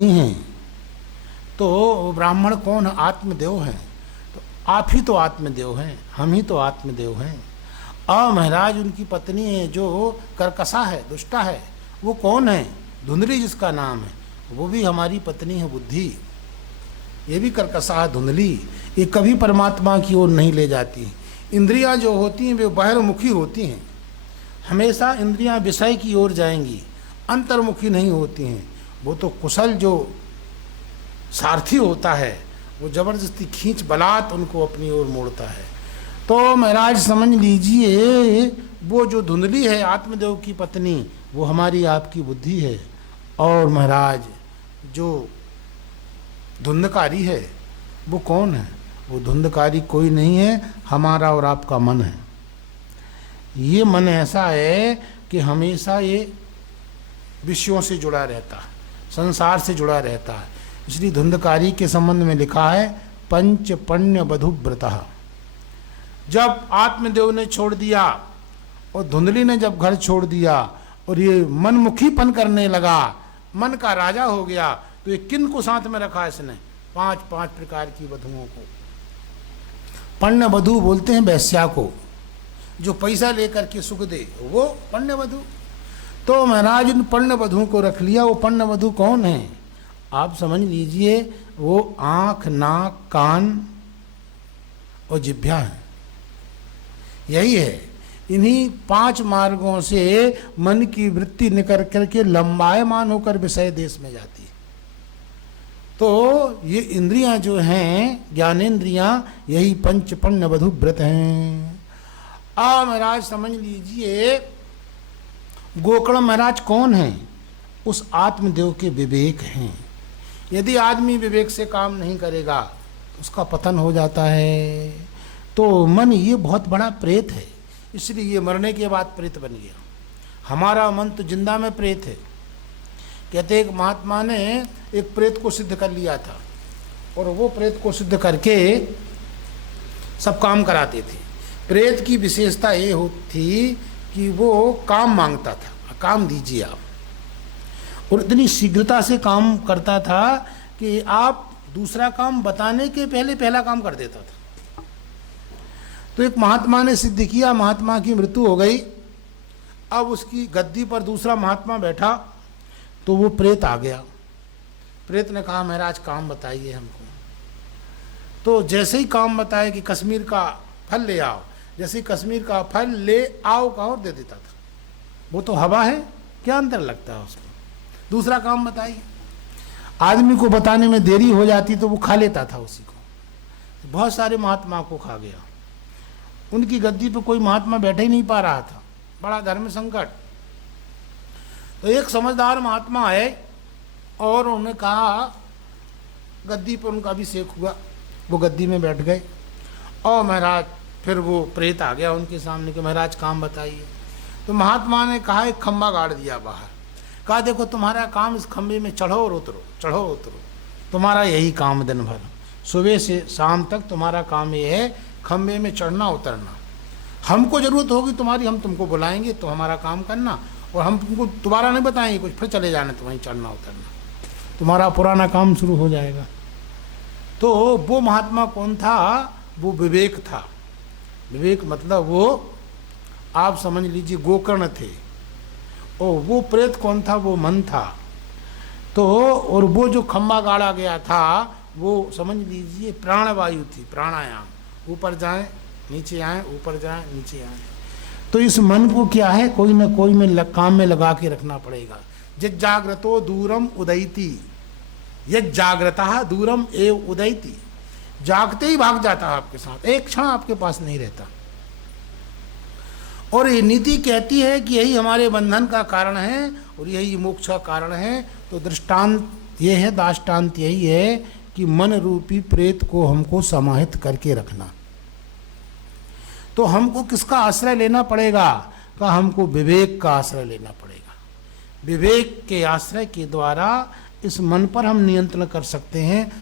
हैं तो ब्राह्मण कौन है? आत्मदेव हैं। तो आप ही तो आत्मदेव हैं, हम ही तो आत्मदेव हैं। और महाराज उनकी पत्नी है जो कर्कशा है, दुष्टा है, वो कौन है? धुंधली जिसका नाम है, वो भी हमारी पत्नी है बुद्धि। ये भी कर्कशा है, धुंधली। ये कभी परमात्मा की ओर नहीं ले जाती। इंद्रियां जो होती हैं वे बाहरमुखी होती हैं, हमेशा इंद्रियां विषय की ओर जाएंगी, अंतर्मुखी नहीं होती हैं। वो तो कुशल जो सारथी होता है वो जबरदस्ती खींच बलात् उनको अपनी ओर मोड़ता है। तो महाराज समझ लीजिए वो जो धुंधली है आत्मदेव की पत्नी, वो हमारी आपकी बुद्धि है। और महाराज जो धुंधकारी है वो कौन है? वो धुंधकारी कोई नहीं है, हमारा और आपका मन है। ये मन ऐसा है कि हमेशा ये विषयों से जुड़ा रहता है, संसार से जुड़ा रहता है। इसलिए धुंधकारी के संबंध में लिखा है पंच पण्य वधुव्रतः। जब आत्मदेव ने छोड़ दिया और धुंधली ने जब घर छोड़ दिया और ये मनमुखीपन करने लगा, मन का राजा हो गया, तो ये किन को साथ में रखा इसने? 5 प्रकार की वधुओं को। पण्य वधु बोलते हैं वैश्या को, जो पैसा लेकर के सुख दे, वो पण्य वधु। तो महाराज उन पण्य वधुओं को रख लिया। वो पण्य वधु कौन है? आप समझ लीजिए वो आँख, नाक, कान और जिह्वा है। यही है। इन्हीं 5 मार्गों से मन की वृत्ति निकल करके लंबायमान होकर विषय देश में जाती है। तो ये इंद्रियां जो हैं, ज्ञानेन्द्रियां, यही पंच पण्य वधु व्रत हैं। महाराज समझ लीजिए गोकर्ण महाराज कौन है? उस आत्मदेव के विवेक हैं। यदि आदमी विवेक से काम नहीं करेगा तो उसका पतन हो जाता है। तो मन ये बहुत बड़ा प्रेत है, इसलिए ये मरने के बाद प्रेत बन गया। हमारा मन तो जिंदा में प्रेत है। कहते एक महात्मा ने एक प्रेत को सिद्ध कर लिया था, और वो प्रेत को सिद्ध करके सब काम कराते थे। प्रेत की विशेषता ये होती कि वो काम मांगता था, काम दीजिए आप, और इतनी शीघ्रता से काम करता था कि आप दूसरा काम बताने के पहले पहला काम कर देता था। तो एक महात्मा ने सिद्ध किया, महात्मा की मृत्यु हो गई। अब उसकी गद्दी पर दूसरा महात्मा बैठा, तो वो प्रेत आ गया। प्रेत ने कहा महाराज काम बताइए हमको। तो जैसे ही काम बताया कि कश्मीर का फल ले आओ, जैसे ही कश्मीर का फल ले आओ का और दे देता था। वो तो हवा है, क्या अंतर लगता है उसमें? दूसरा काम बताइए। आदमी को बताने में देरी हो जाती तो वो खा लेता था उसी को। बहुत सारे महात्मा को खा गया। उनकी गद्दी पे कोई महात्मा बैठे ही नहीं पा रहा था, बड़ा धर्म संकट। तो एक समझदार महात्मा आए और उन्होंने कहा, गद्दी पर उनका अभिषेक हुआ, वो गद्दी में बैठ गए। और महाराज फिर वो प्रेत आ गया उनके सामने कि महाराज काम बताइए। तो महात्मा ने कहा एक खंबा गाड़ दिया बाहर, कहा देखो तुम्हारा काम इस खंबे में चढ़ो और उतरो, चढ़ो उतरो, तुम्हारा यही काम दिन भर, सुबह से शाम तक तुम्हारा काम ये है खंबे में चढ़ना उतरना। हमको ज़रूरत होगी तुम्हारी, हम तुमको बुलाएंगे तो हमारा काम करना, और हम तुमको दोबारा नहीं बताएंगे कुछ, फिर चले जाना तो वहीं चढ़ना उतरना, तुम्हारा पुराना काम शुरू हो जाएगा। तो वो महात्मा कौन था? वो विवेक था। विवेक मतलब वो आप समझ लीजिए गोकर्ण थे। और वो प्रेत कौन था? वो मन था। तो और वो जो खंबा गाड़ा गया था वो समझ लीजिए प्राणवायु थी, प्राणायाम। ऊपर जाएं नीचे आएं, ऊपर जाएं नीचे आएं। तो इस मन को क्या है, कोई ना कोई में काम में लगा के रखना पड़ेगा। यज् जाग्रतो दूरम उदयति, यज् जाग्रतः दूरम एव उदयति। जागते ही भाग जाता है आपके साथ, एक क्षण आपके पास नहीं रहता। और ये नीति कहती है कि यही हमारे बंधन का कारण है और यही मोक्ष का कारण है। तो दृष्टांत ये है, दाष्टांत यही है कि मन रूपी प्रेत को हमको समाहित करके रखना। तो हमको किसका आश्रय लेना पड़ेगा? का हमको विवेक का आश्रय लेना पड़ेगा। विवेक के आश्रय के द्वारा इस मन पर हम नियंत्रण कर सकते हैं।